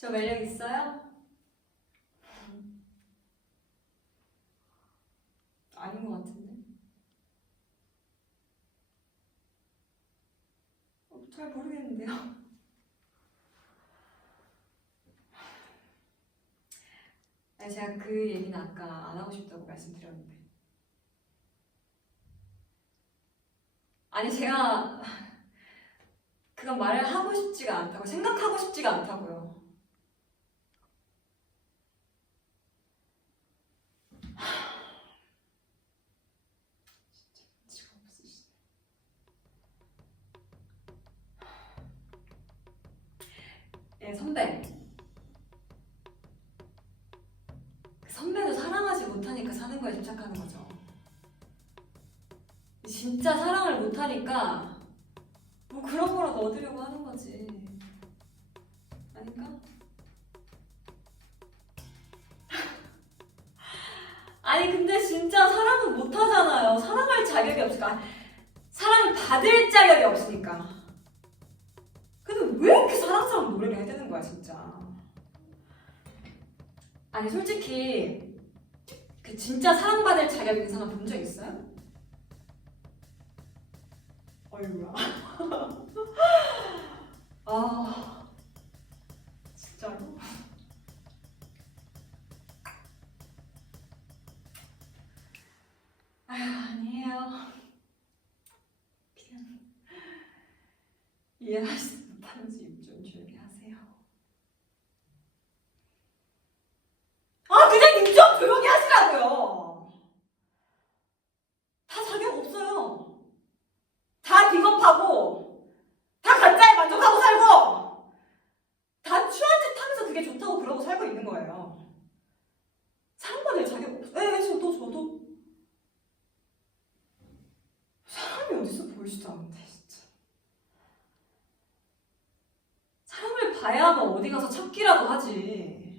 저 매력 있어요? 아닌 것 같은데. 어, 잘 모르겠는데요. 제가 그 얘기는 아까 안 하고 싶다고 말씀드렸는데. 아니, 제가 그건 말을 하고 싶지가 않다고, 생각하고 싶지가 않다고요. 예, 선배. 그 선배도 사랑하지 못하니까 사는 거에 집착하는 거죠. 진짜 사랑을 못하니까 뭐 그런 거라도 얻으려고 하는 거지. 아닌가? 아니 근데 진짜 사랑은 못하잖아요. 사랑할 자격이 없으니까. 사랑을 받을 자격이 없으니까. 근데 왜 이렇게 사랑스러운 노래를 해야 되는 거야 진짜. 아니 솔직히 그 진짜 사랑받을 자격 있는 사람 본 적 있어요? 어이구야. 아 진짜로? 아휴 아니에요. 그냥 이해하지 못하면서 입 좀 조용히 하세요. 아 그냥 입 좀 조용히 하시라고요. 다 자격 없어요. 다 비겁하고 다 가짜에 만족하고 살고 다 추한 짓 하면서 그게 좋다고 그러고 살고 있는 거예요. 사랑받을 자격 없어. 네, 저도 저도 사람이 어디서 보이지도 않는데 진짜. 사람을 봐야만 어디 가서 찾기라도 하지.